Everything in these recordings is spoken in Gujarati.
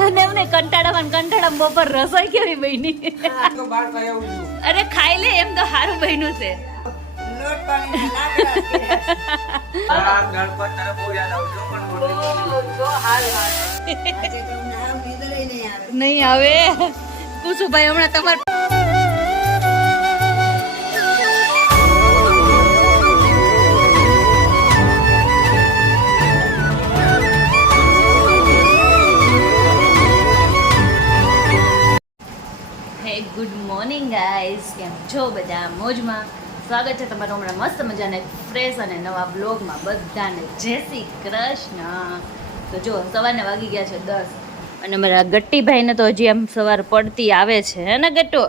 અને એમને કંટાળામાં બપોર રસોઈ કેવી બની? અરે ખાઈ લે એમ તો સારું બન્યું છે. નહીં આવે કુસુભાઈ હમણાં તમારે ગુડ મોર્નિંગ ગાઈઝ, કેમ છો બધા? મોજમાં. સ્વાગત છે તમારું હમણાં મસ્ત મજાને ફ્રેશ અને નવા બ્લોગમાં. બધાને જય શ્રી કૃષ્ણ. તો જો સવારના વાગી ગયા છે 10 અને મારા ગટ્ટીભાઈને તો હજી આમ સવાર પડતી આવે છે હે ને ગટ્ટુ?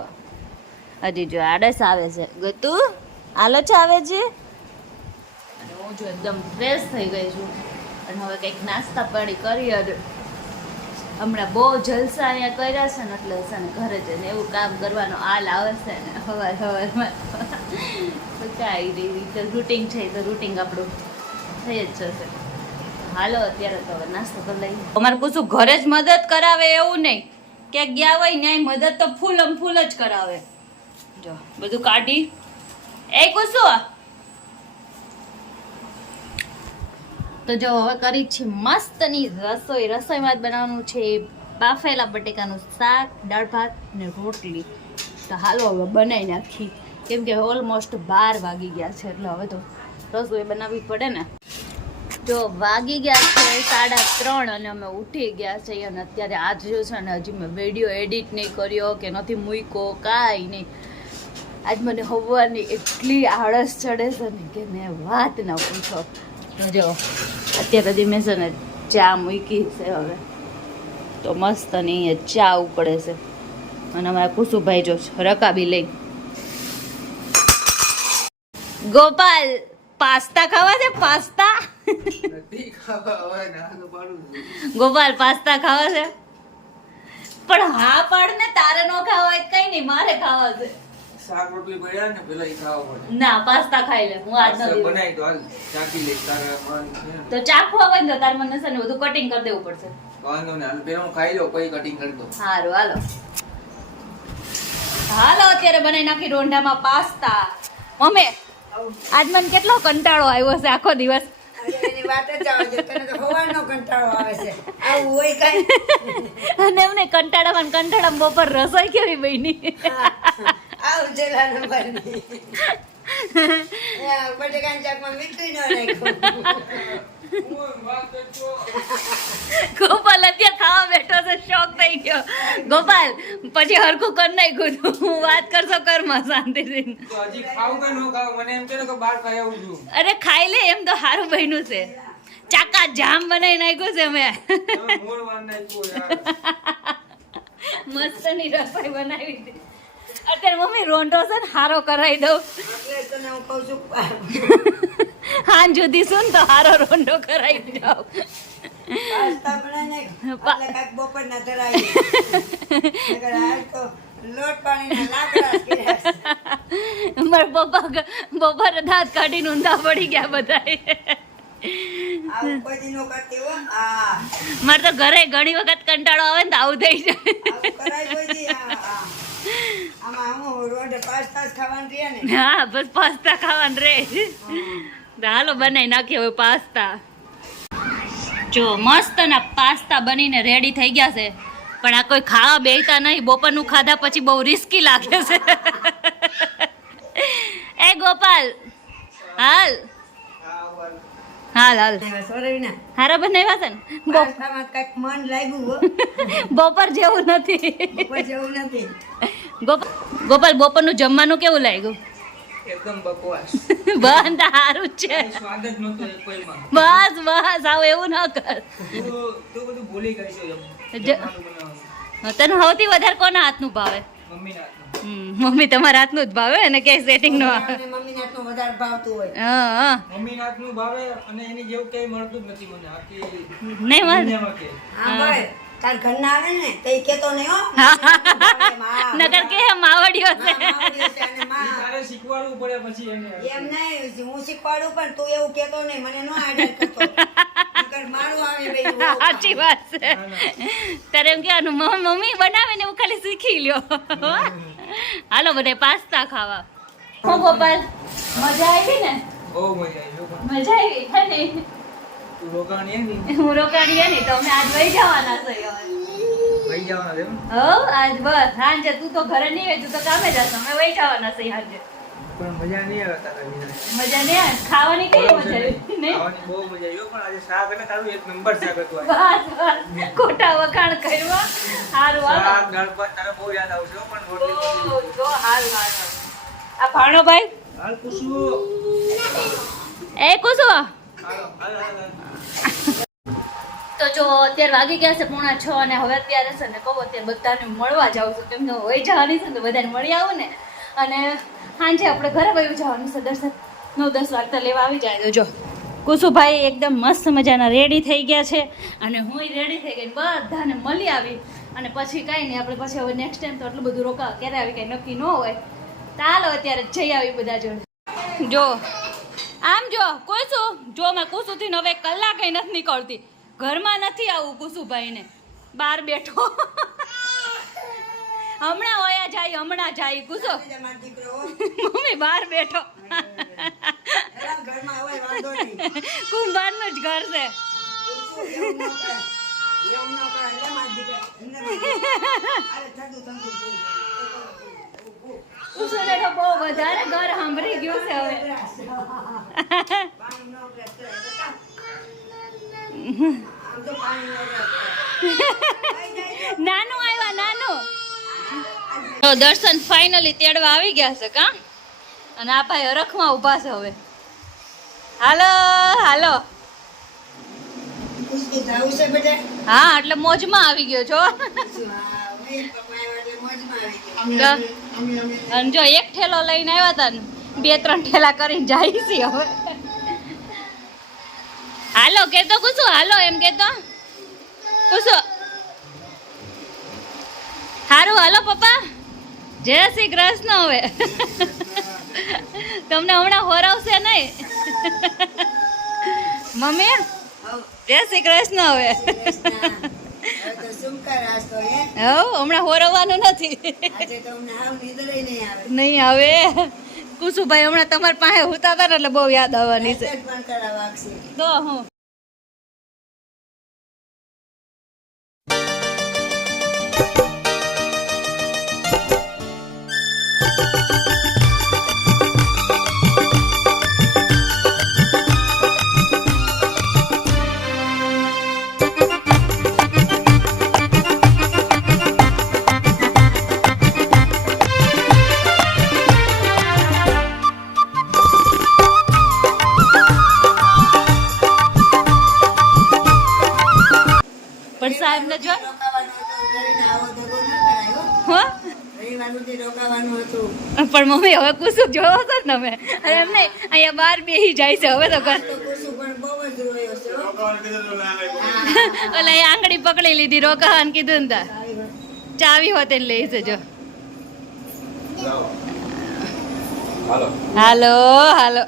હજી જો આડસ આવે છે. ગટ્ટુ આલોચ આવે છે અને હું જો એકદમ ફ્રેશ થઈ ગઈ છું અને હવે કંઈક નાસ્તા પાણી કરી. અને હમણાં બહુ જલસા અહીંયા કર્યા છે ને એટલે છે ને ઘરે જઈને એવું કામ કરવાનો હાલ આવે છે ને સવારમાં તો કાંઈ રીતે રૂટિંગ છે તો રૂટિંગ આપણું થઈ જ જશે. હાલો અત્યારે તો હવે નાસ્તો કરી લઈએ. અમારે કુછું ઘરે જ મદદ કરાવે એવું નહીં કે ગયા હોય ને મદદ તો ફૂલ જ કરાવે. જો બધું કાઢી એ કુછું તો જો હવે કરી છે મસ્તની રસોઈમાં જ બનાવવાનું છે બાફેલા બટેકાનું શાક, દાળ ભાત ને રોટલી. તો હાલો હવે બનાવી નાખી કેમ કે ઓલમોસ્ટ 12 વાગી ગયા છે એટલે હવે તો રસોઈ બનાવવી પડે ને. જો વાગી ગયા છે 3:30 અને અમે ઉઠી ગયા છે અને અત્યારે આજ જો છે ને હજી મેં વિડીયો એડિટ નહીં કર્યો કે નથી મૂક્યો કાંઈ નહીં. આજ મને હવાની એટલી આળસ ચડે છે ને કે મેં વાત ના પૂછો. તો જો અત્યારે હજી મેં છે ને ચા મૂકી છે હવે તો મસ્ત નહીં ચા ઉકળે છે અને અમારા કુસુભાઈ જો રકાબી લઈ. ગોપાલ પાસ્તા ખાવા છે? પાસ્તા ગોપાલ પાસ્તા ખાવા છે પણ હા પાડ ને તારે નો ખાવા હોય કઈ નહીં મારે ખાવા છે. શાક રોટલી પડ્યા ને પેલા ઈ ખાવા પડે. ના પાસ્તા ખાઈ લે હું આજ નથી બનાવી તો હાલ ચાખી લે તારે મન તો ચાખવા હોય ને તાર મને છે ને બધું કટિંગ કરી દેવું પડશે. વાંધો ને હાલ પેલા હું ખાઈ લઉં પછી કટિંગ કરી દઉં. સારું હાલો અત્યારે બનાવી નાખી રોંઢામાં પાસ્તા. મમ્મી આજ મને કેટલો કંટાળો આવ્યો છે આખો દિવસ. એની વાત જ આવે છે તને તો હોવાનો કંટાળો આવે છે આવું હોય કઈ અને એમને કંટાળામાં બપોર રસોઈ કેવી બની? આવું ચલા નંબર બટેકાની ચાકમાં મીઠું ન નાખ્યું. ગોપાલ અત્યારે ખાવા બેઠો છે શોખ થઈ ગયો. ગોપાલ પછી હરખું કરી નાખ્યું તું. હું વાત કરશો કરમાં શાંતિથી. તો હજી ખાવું કે ન ખાવું મને એમ છે ને કે બહાર ખાઈ આવું છું. અરે ખાઈ લે એમ તો સારું બન્યું છે. ચાકા જામ બનાવી નાખ્યું છે મેં. મોર વાર નાખ્યો યાર. મસ્તની રસોઈ બનાવી હતી. અત્યારે મમ્મી રોંઢો છે ને હારો કરાવી દઉં. એટલે તને હું કહું છું હાન જુદી શું તો હારો રોંઢો કરાવી જાવ. પાસ્તા બનાવીને એટલે કાંઈક બપોરના ધરાવી નકર આજ તો લોટ પાણીના લાકડા જ કર્યા છે. મારા બપોરે દાંત કાઢીને ઊંધા પડી ગયા બધાય. આવું કોઈ દી નો કરતી હો. હા મારે તો ઘરે ઘણી વખત કંટાળો આવે ને તો આવું થઈ જાય. આવું કરાય કોઈ દી. આમાં હું રોડે પાસ્તા જ ખાવાનું રહે ને. હા બસ પાસ્તા ખાવાનું રે. હાલો બનાવી નાખીએ હવે પાસ્તા. જો મસ્ત ના પાસ્તા બનીને રેડી થઈ ગયા છે પણ આ કોઈ ખાવા બેસતા નહીં. બપોરનું ખાધા પછી બહુ રિસ્કી લાગે છે. એ ગોપાલ હાલ સોરવીના હારા બનાવ્યા છે ને? પાસ્તામાં કાંઈક મન લાગ્યું હો. બપોર જેવું નથી. કોઈ જેવું નથી. ગોપાલ બપોરનું જમવાનું કેવું લાગ્યું? એકદમ બકવાસ. બંધ સારું જ છે. સ્વાદ જ નહોતો કોઈમાં. બસ આવ એવું ન કર. તું બધું ભૂલી ગઈ છે જ- જમવાનું બનાવવાનું. તને સૌથી વધારે કોના હાથનું ભાવે? મમ્મીના હાથનું. મમ્મી તમારા હાથનું જ ભાવે અને કે સેટિંગ નો અને મમ્મીને આટલું વધારે ભાવતું હોય. હા મમ્મીના હાથનું ભાવે અને એની જેવું કઈ મળતું જ નથી મને આખી નહીં મન દુનિયામાં કે. હા ભાઈ તાર ઘરના આવે ને તો ઈ કેતો નહીં હો. નગર કે માવડીઓ છે. માવડીઓ છે અને ઈ માં. તારે શીખવાડવું પડે પછી એને. એમ નહીં હું શીખવાડું પણ તું એવું કેતો નહીં મને નો આડર કરતો. નકર નકર મારું આવે બેય બહુ સાચી વાત છે ત્યારે એમ કહેવાનું મમ્મી બનાવે ને હું ખાલી શીખી લ્યો હાલો બધા પાસ્તા ખાવા હો ગોપાલ મજા આવી ને બહુ મજા આવી પણ મજા આવી હે ને તું રોકાણી હે ને હું રોકાણીએ ને તો અમે આજ વહી જવાના છે ભાઈ જવાના છે એમ? હો આજ બસ સાંજે તું તો ઘરે નહીં હોય તું તો કામે જશો અમે વહી જવાના છે સાંજે પણ મજા નહીં આવે તારા વિના. મજા નહીં આવે ખાવાની કઈ મજા આવી નહીં ખાવાની બહુ મજા આવી પણ આજે શાક અને તારું એક નંબર શાક હતું આજે. બસ બસ ખોટા વખાણ કરવા સારું હાલો શાક દાળ ભાત તારે બહુ યાદ આવશે હો, પણ રોટલી ઓ, જો હારું હારું આ ભાણો ભાઈ હાલ કુસુ એ કુસુ હાલ હાલ હાલ તો જો અત્યારે વાગી ગયા છે 6:45 અને હવે અત્યારે છે ને કહું અત્યારે બધાને મળવા જાઉં છું કેમ કે વહી જવાની છે ને તો બધાને મળી આવું ને અને સાંજે આપણે ઘરે વયું જવાનું છે દર્શન 9-10 વાગતા લેવા આવી જાય તો જો કુસુભાઈ એકદમ મસ્ત મજાના રેડી થઈ ગયા છે અને હું રેડી થઈ ગઈ બધાને મળી આવી અને પછી કાંઈ નહીં આપણે પછી હવે નેક્સ્ટ ટાઈમ તો એટલું બધું રોકા ક્યારે આવી કંઈ નક્કી ન હોય ચાલો અત્યારે જઈ આવી બધા જોડે જો આમ જો કુસુ જો મેં કુસુથી હવે કલાકે નથી નીકળતી ઘરમાં નથી આવું કુસુભાઈને બહાર બેઠો હમણાં ઓયા જાય હમણાં જાય કુસુ મારો દીકરો હો. મમ્મી બહાર બેઠો એલા ઘરમાં હોય વાંધો નહીં કુંભારનું જ ઘર છે એવું ન કરે એટલે મારો દીકરો અરે થતું કુસુને તો બહુ વધારે ઘર સાંભળી ગયું છે હવે પાણી ન કરે આમ તો પાણી ન કરે નાનું આવ્યા નાનું તો દર્શન ફાઇનલી તેડવા આવી ગયા છે કા અને આ ભાઈ હરખમાં ઊભા છે હવે હાલો હાલો કુસકી જાવું છે બેટા હા એટલે મોજમાં આવી ગયો છો મેં પપ્પા એટલે મોજમાં આવી ગયો અને જો એક ઠેલો લઈને આવ્યા હતા ને 2-3 ઠેલા કરીને જાય છે હવે હાલો કેતો કુસુ હાલો એમ કેતો કુસુ હારું હાલો પપ્પા જય શ્રી કૃષ્ણ હવે તમને હમણાં હોરાવશે નહીં મમ્મી જય શ્રી કૃષ્ણ હવે તો શું કરાશો હે હમણાં હોરવવાનું નથી આજે તો અમને આમ નીંદરે નહીં આવે નહીં હવે કુસુભાઈ હમણાં તમારી પાસે હુતા હતા ને એટલે બહુ યાદ આવવાની છે પણ કરા વાગશે તો હું પણ સાહેબ ને જો રોકાવાનું હતું કરીને આવો દગો ન કરાયો હો રવિવાર સુધી રોકાવાનું હતું પણ મમ્મી હવે કુસુમ જોવો છો ને તમે અને એમ નહીં અહીંયા બહાર બેસી જાય છે હવે તો ઘર તો કુસુ પણ બહુ જ રોયો છે હો. ઓલા એ આંગળી પકડી લીધી રોકાવાનું કીધું ને તાર ચાવી હોત એને લઈ જજો હાલો હાલો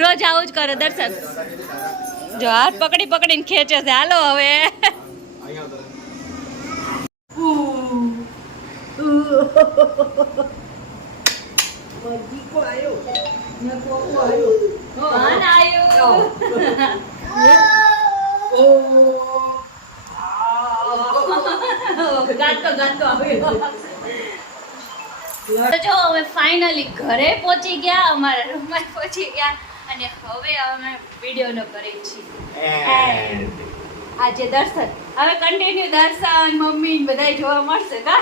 રોજ આવું જ કરે દર્શન જો હાથ પકડી પકડીને ખેંચે છે હાલો હવે કોણ આયું? ગાતો ગાતો આવ્યો તો જો અમે ફાઇનલી ઘરે પહોંચી ગયા અમારા રૂમમાં પહોંચી ગયા અને હવે અમે વિડીયોનો કરીએ છીએ આજે દર્શન હવે કન્ટિન્યુ દર્શન મમ્મી ને બધાય જોવા મળશે કા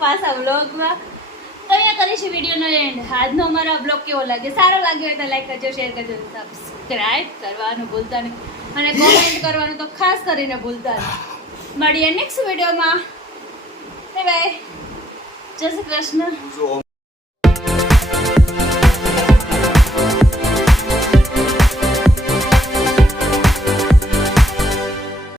પાછા વ્લોગમાં તો અહીંયા કરીશું વિડીયોનો એન્ડ આજનો અમારો બ્લોગ કેવો લાગે સારો લાગ્યો હોય તો લાઈક કરજો શેર કરજો સબસ્ક્રાઇબ કરવાનું ભૂલતા નહીં અને કોમેન્ટ કરવાનું તો ખાસ કરીને ભૂલતા નહીં મળીએ નેક્સ્ટ વિડીયોમાં બાય બાય જય શ્રી કૃષ્ણ